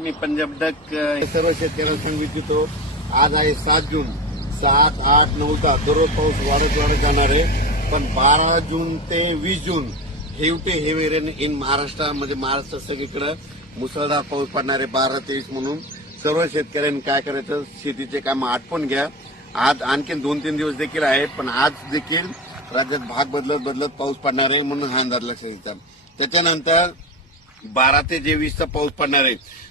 मी Punjab duck सर्व शेतकऱ्यांना सांगू इच्छितो आज आहे सात जून. सात आठ नऊ दहा दररोज पाऊस वाढत वाढत जाणार आहे. पण बारा जून ते वीस जून हेव ते हेवी रेन इन महाराष्ट्र म्हणजे महाराष्ट्र सगळीकडे मुसळधार पाऊस पडणार आहे बारा तेवीस म्हणून. सर्व शेतकऱ्यांनी काय करायचं शेतीचे काम आटपून घ्या. आज आणखीन दोन तीन दिवस देखील आहे पण आज देखील राज्यात भाग बदलत बदलत पाऊस पडणार आहे म्हणून हा अंदाज लक्षात येतात त्याच्यानंतर बारा ते जेवीसचा पाऊस पडणार आहे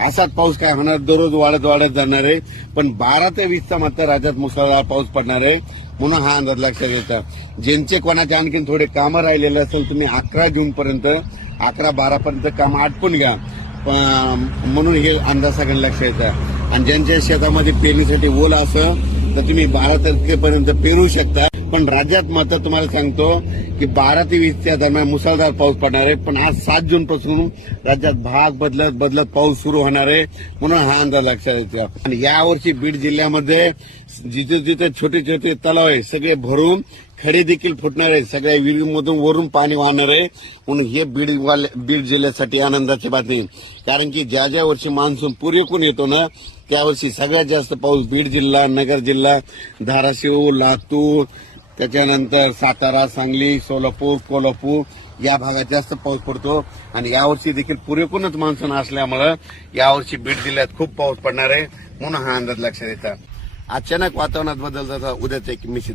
असाच पाऊस काय होणार? दररोज वाढत वाढत जाणार आहे. पण बारा ते वीसचा मात्र राज्यात मुसळधार पाऊस पडणार आहे म्हणून हा अंदाज लक्षात घ्यायचा ज्यांचे कोणाचे आणखीन थोडे कामं राहिलेले असेल तुम्ही अकरा जून पर्यंत अकरा बारा पर्यंत कामं आटपून घ्या. म्हणून हे अंदाज सगळ्यांना लक्षात येतात आणि ज्यांच्या शेतामध्ये पेरणीसाठी ओला असं तर तुम्ही बारा तारखेपर्यंत पेरू शकता. पण राज्यात मात्र तुम्हाला सांगतो की बारा ते वीसच्या दरम्यान मुसळधार पाऊस पडणार आहे. पण आज सात जून पासून राज्यात भाग बदलत बदलत पाऊस सुरू होणार आहे म्हणून हा अंदाज लक्षात येतो. आणि यावर्षी बीड जिल्ह्यामध्ये जिथे जिथे छोटे छोटे तलाव आहे सगळे भरून खडे देखील फुटणार आहे. सगळ्या विहिरीमधून वरून पाणी वाहणार आहे. म्हणून हे बीड बीड जिल्ह्यासाठी आनंदाची बातमी. कारण की ज्या ज्या वर्षी मान्सून पुरेपूर येतो ना त्यावर्षी सगळ्यात जास्त पाऊस बीड जिल्हा नगर जिल्हा धाराशिव लातूर त्याच्यानंतर सातारा सांगली सोलापूर कोल्हापूर या भागात जास्त पाऊस पडतो. आणि यावर्षी देखील पुरेपूरच मान्सून असल्यामुळं यावर्षी बीड जिल्ह्यात खूप पाऊस पडणार आहे म्हणून हा अंदाज लक्षात येतात अचानक वातावरणात बदल झाला उद्याच एक मिशी